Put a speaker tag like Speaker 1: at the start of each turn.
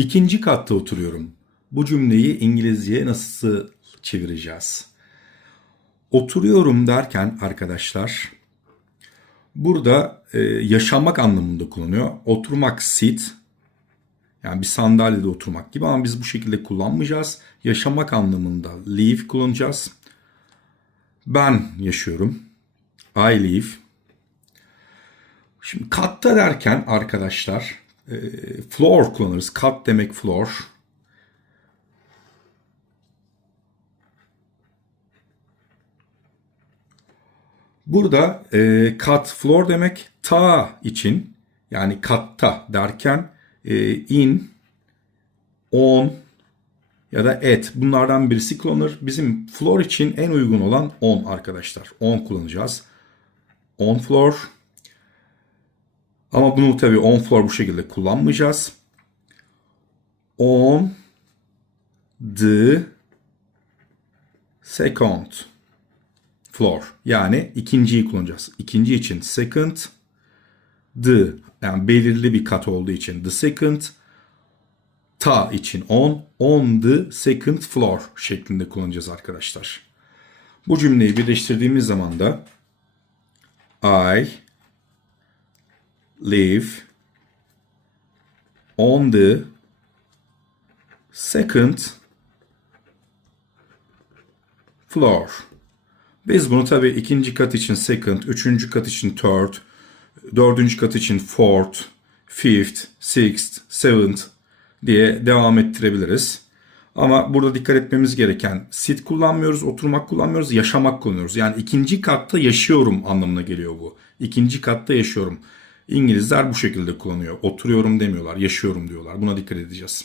Speaker 1: İkinci katta oturuyorum. Bu cümleyi İngilizceye nasıl çevireceğiz? Oturuyorum derken arkadaşlar burada e, yaşamak anlamında kullanıyor. Oturmak sit yani bir sandalyede oturmak gibi ama biz bu şekilde kullanmayacağız. Yaşamak anlamında live kullanacağız. Ben yaşıyorum. I live. Şimdi katta derken arkadaşlar e, floor kullanırız. Kat demek floor. Burada e, kat floor demek ta için yani katta derken e, in, on ya da at bunlardan birisi kullanılır. Bizim floor için en uygun olan on arkadaşlar. On kullanacağız. On floor. Ama bunu tabii on floor bu şekilde kullanmayacağız. On the second floor. Yani ikinciyi kullanacağız. İkinci için second the yani belirli bir kat olduğu için the second ta için on on the second floor şeklinde kullanacağız arkadaşlar. Bu cümleyi birleştirdiğimiz zaman da I live on the second floor. Biz bunu tabii ikinci kat için second, üçüncü kat için third, dördüncü kat için fourth, fifth, sixth, seventh diye devam ettirebiliriz. Ama burada dikkat etmemiz gereken sit kullanmıyoruz, oturmak kullanmıyoruz, yaşamak kullanıyoruz. Yani ikinci katta yaşıyorum anlamına geliyor bu. İkinci katta yaşıyorum. İngilizler bu şekilde kullanıyor. Oturuyorum demiyorlar, yaşıyorum diyorlar. Buna dikkat edeceğiz.